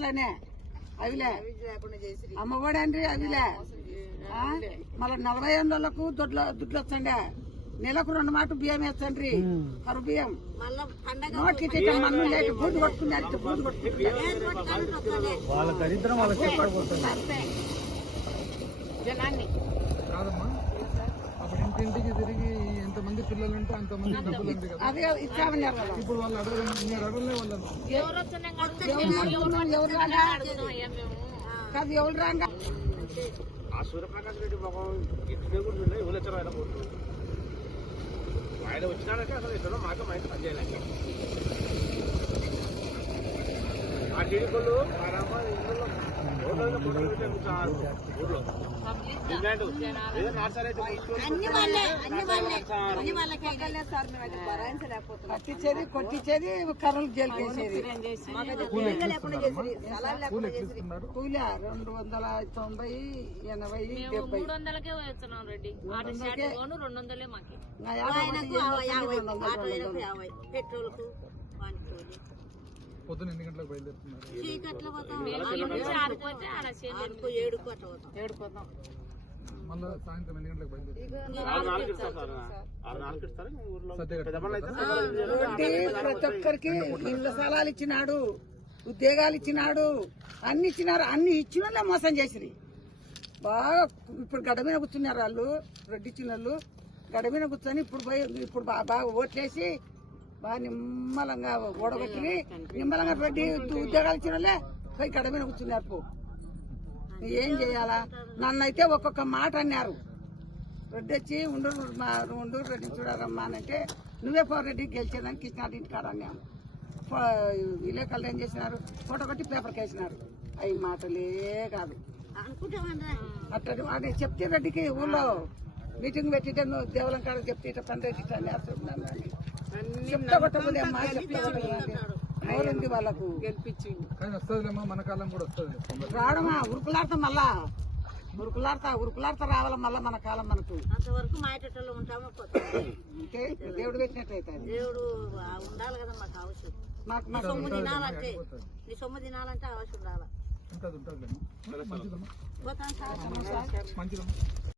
పథకాలనే అవిలే. అమ్మఒడి అండి అవిలే? మళ్ళా నలభై ఏళ్ళకు దొడ్ల దుడ్లు వచ్చండి నెలకు రెండు మాట బియ్యం వేస్తండ్రి. కరు బియ్యం. నోట్కి మన్ను బూజు కొట్టుకున్నారు బూజు కొట్టుకున్నారు జనాన్ని. పిల్లలు ఉంటే అంతమంది డబ్బులు ఉంది కదా. అది ఇచ్చామన్నారు కదా ఇప్పుడు వాళ్ళు అడగడం మీరు అడగలే వాళ్ళను. ఎవరు ఎవరు రాగా? ఎవరు ఆ. సూర్యప్రకాష్ రెడ్డి మొహం ఇంటినే కూడా ఎవరు ఆయన పోతుంది ఆయన వచ్చినాడంటే అసలు ఇతను మాకు మైండ్ పనిచేయలేదు ఆ టీడీపీలు ఆడమ్మ ఇళ్ళలో రోడ్ల మీద ఫోటోలు పెట్టి కూర్చున్నారు ఊర్లో డిమాండ్ ఏదో నాటుసారైతే కట్టించేది కొట్టించేది కర్రలు జలిపేసేది కూలి రెండు వందల తొంభై ఎనభై డెబ్బై. రెండు వందలే మాకి. పెట్రోల్కు. పొద్దున ఎన్ని గంటలకు బయలుదేరుతున్నారు? మళ్ళీ సాయంత్రం ఎన్ని గంటలకు బయలుదేరుతున్నారు? ప్రతి ఒక్కరికి ఇళ్ళ స్థలాలు ఇచ్చినాడు ఉద్యోగాలు ఇచ్చినాడు అన్ని ఇచ్చినారు అన్ని ఇచ్చిన మోసం చేసిరి. బాగా ఇప్పుడు గడ్డ మీద కూర్చున్నారు వాళ్ళు రెడ్డి ఇచ్చిన వాళ్ళు గడ్డ మీద కూర్చొని ఇప్పుడు పోయి ఇప్పుడు బాగా ఓట్లేసి బాగా నిమ్మలంగా ఓడగొట్టి నిమ్మలంగా రెడ్డి ఉద్యోగాలు ఇచ్చిన వాళ్ళే పోయి గడ్డ మీద కూర్చున్నారు పో ఏం చేయాలా? నన్నైతే ఒక్కొక్క మాట అన్నారు. రెడ్డి వచ్చి ఉండు మా ఉండు రెడ్డి చూడారమ్మా అని అంటే నువ్వే పో రెడ్డి గెలిచేదానికి ఇచ్చినాడు ఇంటికాడ అన్నాను ఫో- విలేకరులు ఏం చేసినారు? ఫోటో కొట్టి పేపర్కి వేసినారు అవి మాటలే కాదు. అట్లా చెప్తే రెడ్డికి ఊళ్ళో మీటింగ్ పెట్టితే నువ్వు దేవలం కాడ చెప్తే ఇట్లా పని రెడ్డి ఇట్లా. చెప్తా చెప్తా వాళ్ళకు? కానీ వస్తుందిలేమ్మా మన కాలం కూడా వస్తుంది. రావడమా ఉరుకులాడతాం మళ్ళా? ఉరుకులాడతా ఉరుకులాడతా రావాలా మళ్ళా మన కాలం మనకు? అంతవరకు మా ఇంటిలో ఉంటామో అంటే దేవుడు పెట్టినట్టయితే. దేవుడు ఆ ఉండాలి కదా మాకు అవసరం మాకు మాకు సొమ్ము తినాలంటే నీ సొమ్ము తినాలంటే అవసరం ఉండాలి? ఉంటుంది పోతాం సార్ మంచిదమ్మా.